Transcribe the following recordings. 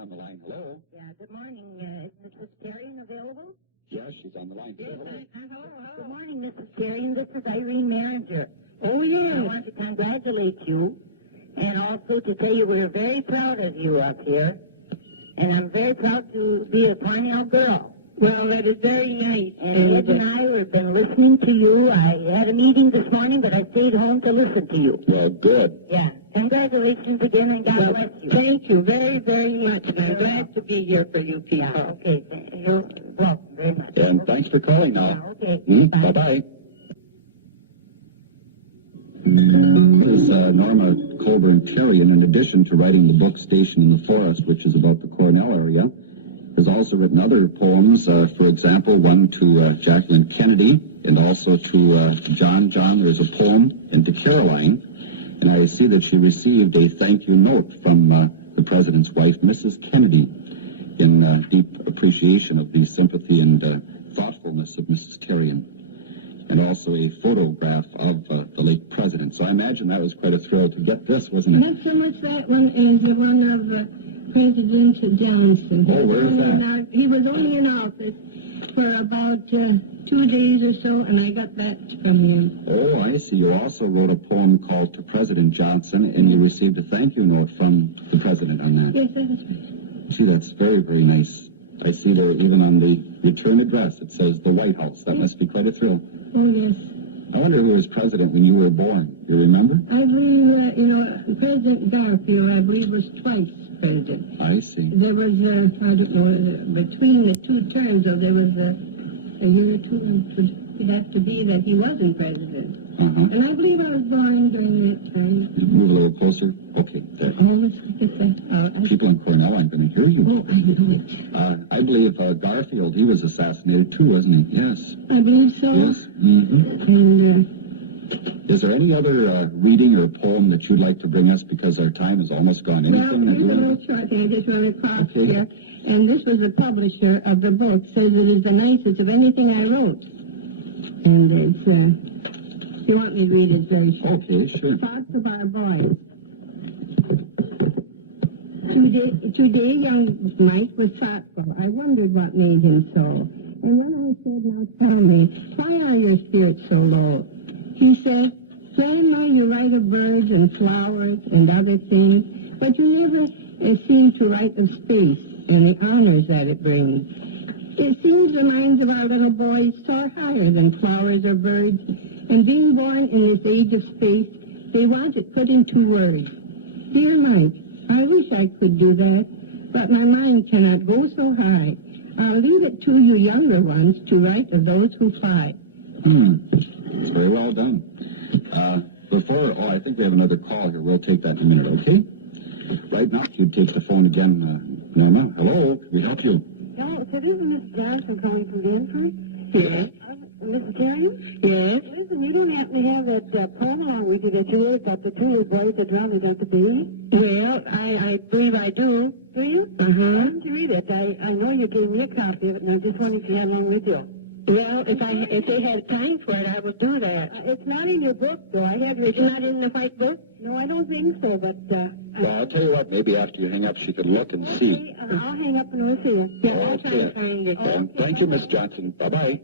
on the line. Hello? Yeah, good morning. Is Mrs. Carrion available? Yes, she's on the line. Yes, Hello. Good morning, Mrs. Carrion. This is Irene Manager. Oh, yes. I want to congratulate you and also to tell you we're very proud of you up here. And I'm very proud to be a Cornell girl. Well, that is very nice. And Ed and I have been listening to you. I had a meeting this morning, but I stayed home to listen to you. Well, good. Yeah. Congratulations again, and God bless you. Thank you very, very much. And I'm glad to be here for you people. Yeah, okay. You're welcome very much. And thanks for calling now. Okay. Bye-bye. This is Norma Colburn Terrian, in addition to writing the book Station in the Forest, which is about the Cornell area, has also written other poems, for example, one to Jacqueline Kennedy, and also to John. There's a poem, and to Caroline. And I see that she received a thank you note from the President's wife, Mrs. Kennedy, in deep appreciation of the sympathy and thoughtfulness of Mrs. Terrian, and also a photograph of the late President. So I imagine that was quite a thrill to get this, wasn't it? Not so much that one as the one of President Johnson. Oh, where is that? He was only in office for about 2 days or so, and I got that from him. Oh, I see. You also wrote a poem called To President Johnson, and you received a thank you note from the President on that. Yes, that is right. Gee, that's very, very nice. I see there, even on the return address, it says the White House. That must be quite a thrill. Oh, yes. I wonder who was president when you were born. You remember? I believe, President Garfield, I believe, was twice president. I see. There was, I don't know, between the two terms, though, there was a year or two, it would have to be that he wasn't president. Uh-huh. And I believe I was born during that time. You move a little closer. Okay, there. Almost like it's People in Cornell aren't going to hear you. Oh, I know it. I believe Garfield, he was assassinated too, wasn't he? Yes. I believe so. Yes. Mm-hmm. And, Is there any other reading or poem that you'd like to bring us, because our time is almost gone? Anything that here's you a want little short thing I just want to cross Okay. here. And this was the publisher of the book, says it is the nicest of anything I wrote. And it's, if you want me to read it, it's very short. Okay, sure. Thoughts of our boys. Today, young Mike was thoughtful. I wondered what made him so. And when I said, now tell me, why are your spirits so low? He said, Grandma, you write of birds and flowers and other things, but you never seem to write of space and the honors that it brings. It seems the minds of our little boys soar higher than flowers or birds, and being born in this age of space, they want it put into words. Dear Mike, I wish I could do that, but my mind cannot go so high. I'll leave it to you younger ones to write of those who fly. It's very well done. I think we have another call here. We'll take that in a minute, okay? Right now, if you'd take the phone again, Norma. Hello, can we help you? Oh, so this is Miss Johnson calling from Danford? Yes. Mrs. Carrion? Yes. Listen, you don't happen to have that poem along with you that you wrote about the two little boys that drowned at the baby? Well, I believe I do. Do you? Uh-huh. Why don't you read it? I know you gave me a copy of it, and I just wondered if you had along with you. Well, if they had time for it, I would do that. It's not in your book, though. I had It's not in the white book? No, I don't think so, but... Well, I'll tell you what, maybe after you hang up, she could look and see. Okay, I'll hang up and we'll see you. Yeah, I'll try and find it. Thank you, Miss Johnson. Bye-bye.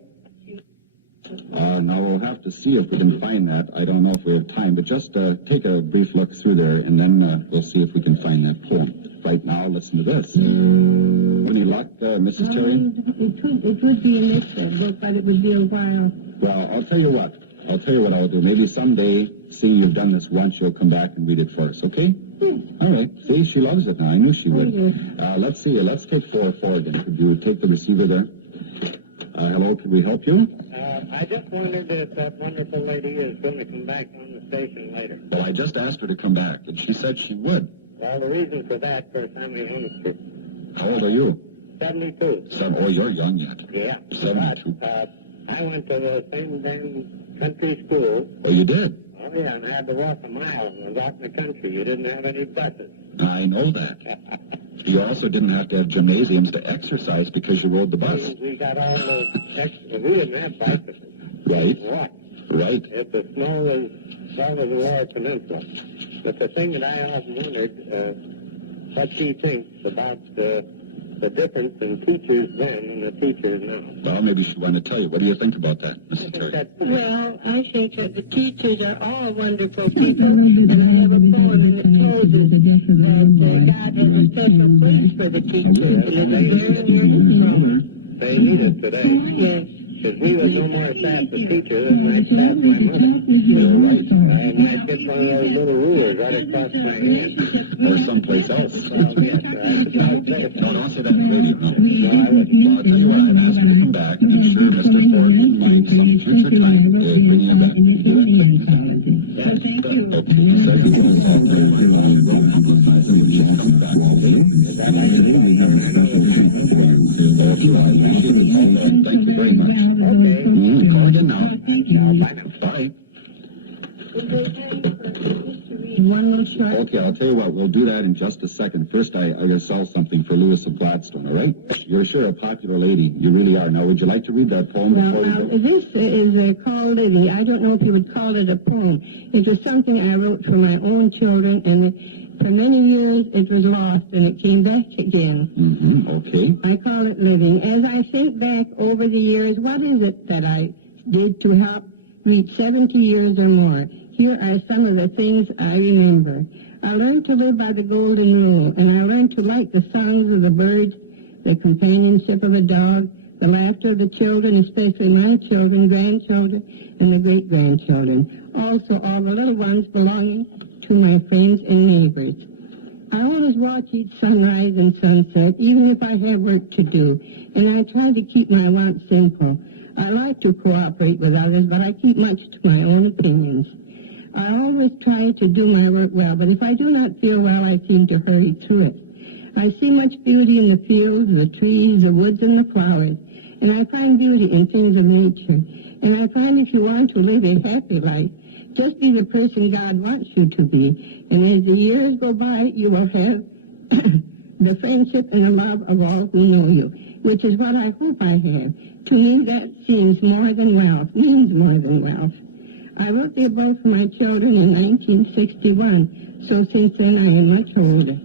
Now, we'll have to see if we can find that. I don't know if we have time, but just take a brief look through there, and then we'll see if we can find that poem. Right now, listen to this. Any luck, Mrs. Terry? It would be in this book, but it would be a while. Well, I'll tell you what I'll do. Maybe someday, seeing you've done this once, you'll come back and read it for us, okay? Yes. All right. See, she loves it now. I knew she would. yes. Let's see. Let's take 404 again. Could you take the receiver there? Hello, could we help you? I just wondered if that wonderful lady is going to come back on the station later. Well, I just asked her to come back, and she said she would. Well, the reason for that, of course, I'm a youngster. How old are you? 72. Oh, you're young yet. Yeah. 72. But, I went to the same damn country school. Oh, you did? Oh, yeah, and I had to walk a mile and I was out in the country. You didn't have any buses. I know that. You also didn't have to have gymnasiums to exercise because you rode the bus. We got all those extra. We didn't have bicycles. Right. What? Right. If the snow was, that was the Lower Peninsula. But the thing that I often wondered, what she thinks about the difference in teachers then and the teachers now. Well, maybe she'd want to tell you. What do you think about that, Mrs. Terry? Well, I think that the teachers are all wonderful people, and I have a poem and it closes that God has a special place for the teachers, and it's very near his throne. They need it today. Yes. Because we was no more fast a teacher than I passed my mother. You're right. And I get one of those little rulers right across my hand. Or someplace else. Well, yes, I suppose say it. No, don't say that on the radio, no. No, I wouldn't. Well, I'll tell you what, I'd ask you to come back, and I'm sure Mr. Ford would find some future time to bring you back. Do that? Okay, he says he's going to solve very well. We'll publicize it when she's coming back, okay? Is that like a Okay, I appreciate the call, Lord. Thank you very much. Okay. Call again now. Bye now. Bye. One little short. Okay, I'll tell you what, we'll do that in just a second. First, I got to sell something for Lewis of Gladstone, all right? You're sure a popular lady. You really are. Now, would you like to read that poem Well, before you go? this is called Living. I don't know if you would call it a poem. It was something I wrote for my own children, and for many years it was lost, and it came back again. Mm-hmm, okay. I call it Living. As I think back over the years, what is it that I did to help reach 70 years or more? Here are some of the things I remember. I learned to live by the golden rule, and I learned to like the songs of the birds, the companionship of a dog, the laughter of the children, especially my children, grandchildren, and the great-grandchildren. Also, all the little ones belonging to my friends and neighbors. I always watch each sunrise and sunset, even if I have work to do, and I try to keep my wants simple. I like to cooperate with others, but I keep much to my own opinions. I always try to do my work well, but if I do not feel well, I seem to hurry through it. I see much beauty in the fields, the trees, the woods, and the flowers, and I find beauty in things of nature. And I find if you want to live a happy life, just be the person God wants you to be. And as the years go by, you will have the friendship and the love of all who know you, which is what I hope I have. To me, that seems more than wealth, means more than wealth. I wrote the above for my children in 1961, so since then I am much older.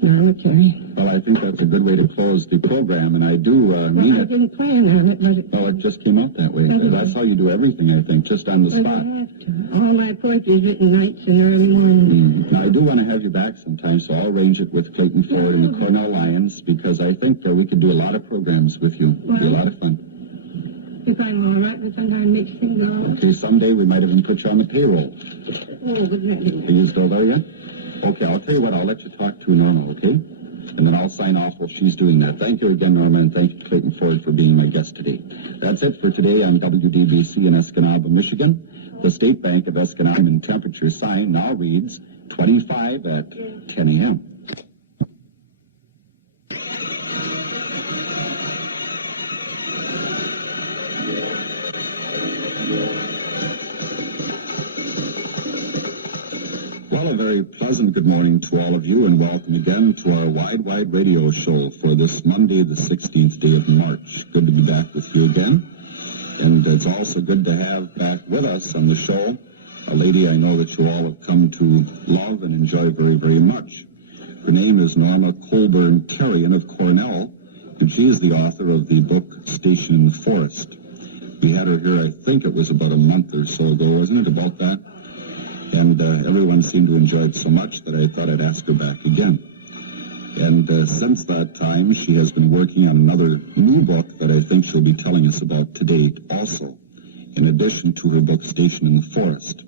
Now, Terry. Well, I think that's a good way to close the program, and I do mean Well, I it. didn't plan on it, but Well, it just came out that way. Okay. That's how you do everything, I think, just on the but I spot. have to. All my poetry is written nights and early mornings. Now, I do want to have you back sometime, so I'll arrange it with Clayton Ford and the Cornell Lions, because I think we could do a lot of programs with you. It'd be a lot of fun. If I'm all right, but sometimes mix things all. Okay, someday we might even put you on the payroll. Oh, wouldn't that be Are you still there yet? Okay, I'll tell you what, I'll let you talk to Norma, okay? And then I'll sign off while she's doing that. Thank you again, Norma, and thank you, Clayton Ford, for being my guest today. That's it for today on WDBC in Escanaba, Michigan. The State Bank of Escanaba temperature sign now reads 25 at 10 a.m. Well, a very pleasant good morning to all of you, and welcome again to our Wide Radio Show for this Monday, the 16th day of March. Good to be back with you again. And it's also good to have back with us on the show a lady I know that you all have come to love and enjoy very, very much. Her name is Norma Colburn Terrian of Cornell, and she is the author of the book Station in the Forest. We had her here, I think it was about a month or so ago, wasn't it, about that? And everyone seemed to enjoy it so much that I thought I'd ask her back again. And since that time, she has been working on another new book that I think she'll be telling us about today also, in addition to her book Station in the Forest.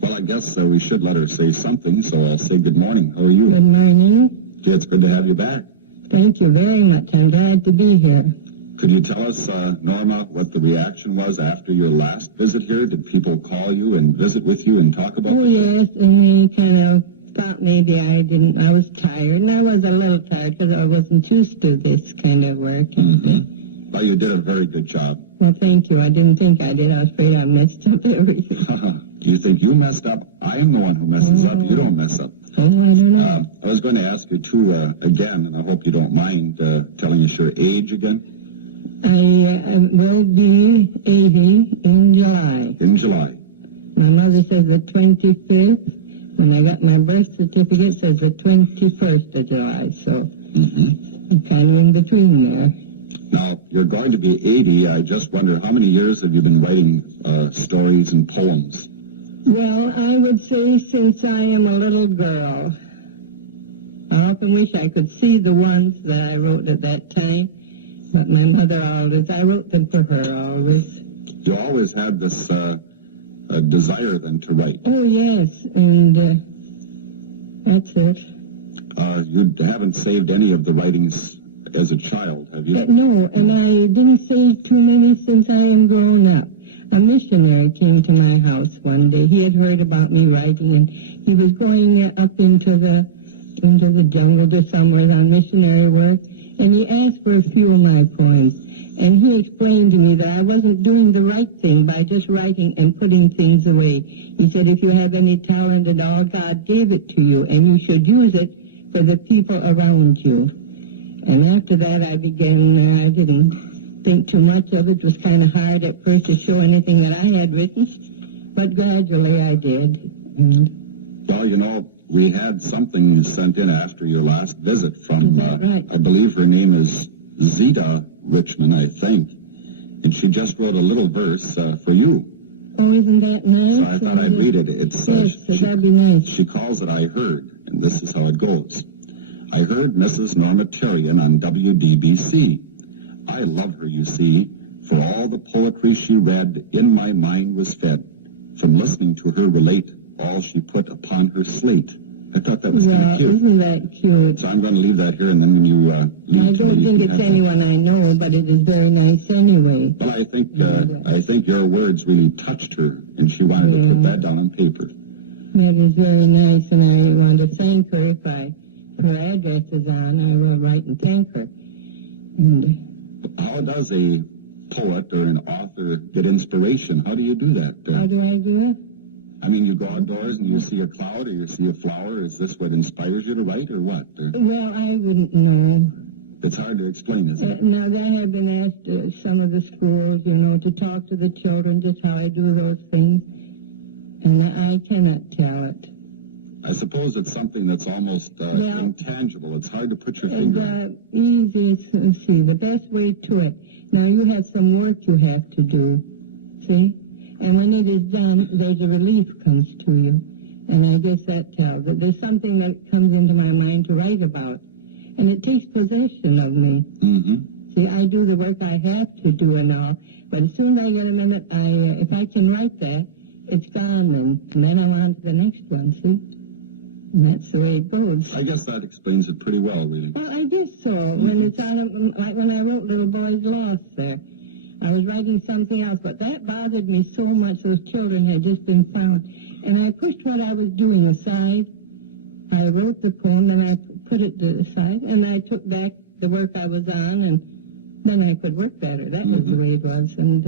Well, I guess we should let her say something, so I'll say good morning. How are you? Good morning. Yeah, it's good to have you back. Thank you very much. I'm glad to be here. Could you tell us, Norma, what the reaction was after your last visit here? Did people call you and visit with you and talk about Oh, the show? yes, and they kind of thought maybe I was tired, and I was a little tired because I wasn't used to this kind of work. Mm-hmm. Well, you did a very good job. Well, thank you. I didn't think I did. I was afraid I messed up everything. You think you messed up? I am the one who messes up. You don't mess up. Oh, I don't know. I was going to ask you, too, again, and I hope you don't mind telling us your age again. I will be 80 in July. In July. My mother says the 25th, When I got my birth certificate, it says the 21st of July, so I'm kind of in between there. Now, you're going to be 80. I just wonder, how many years have you been writing stories and poems? Well, I would say since I am a little girl. I often wish I could see the ones that I wrote at that time, but my mother always, I wrote them for her always. You always had this desire then to write. Oh, yes, and that's it. You haven't saved any of the writings as a child, have you? No, and I didn't save too many since I am grown up. A missionary came to my house one day. He had heard about me writing, and he was going up into the jungle to somewhere on missionary work, and he asked for a few of my poems. And he explained to me that I wasn't doing the right thing by just writing and putting things away. He said, if you have any talent at all, God gave it to you, and you should use it for the people around you. And after that, I began, I didn't think too much of it. It was kind of hard at first to show anything that I had written, but gradually I did. And well, you know, we had something sent in after your last visit from, right? I believe her name is Zita Richmond, I think, and she just wrote a little verse for you. Oh, isn't that nice? So I thought I'd read it. It's yes, that'd be nice. She calls it I Heard, and this is how it goes. I heard Mrs. Norma Terrian on WDBC. I love her, you see, for all the poetry she read in my mind was fed from listening to her relate all she put upon her slate. I thought that was kind of cute. Isn't that cute? So I'm going to leave that here, and then when you leave I don't think it's anyone I know, but it is very nice anyway. Well, I think your words really touched her, and she wanted to put that down on paper. That is very nice, and I want to thank her. If her address is on, I will write and thank her. And how does a poet or an author get inspiration? How do you do that? How do I do it? I mean, you go outdoors and you see a cloud or you see a flower. Is this what inspires you to write, or what? Well, I wouldn't know. It's hard to explain, isn't it? Now, I have been asked some of the schools, to talk to the children, just how I do those things. And I cannot tell it. I suppose it's something that's almost intangible. It's hard to put your finger on. Easiest, let's see, the best way to it. Now, you have some work you have to do, see? And when it is done, there's a relief comes to you. And I guess that tells it. There's something that comes into my mind to write about. And it takes possession of me. Mm-hmm. See, I do the work I have to do and all. But as soon as I get a minute, if I can write that, it's gone. And then I'm on to the next one, see? And that's the way it goes. I guess that explains it pretty well, really. Well, I guess so. When it's on, like when I wrote Little Boys Lost there, I was writing something else, but that bothered me so much. Those children had just been found. And I pushed what I was doing aside. I wrote the poem, and I put it to the side, and I took back the work I was on, and then I could work better. That was the way it was. And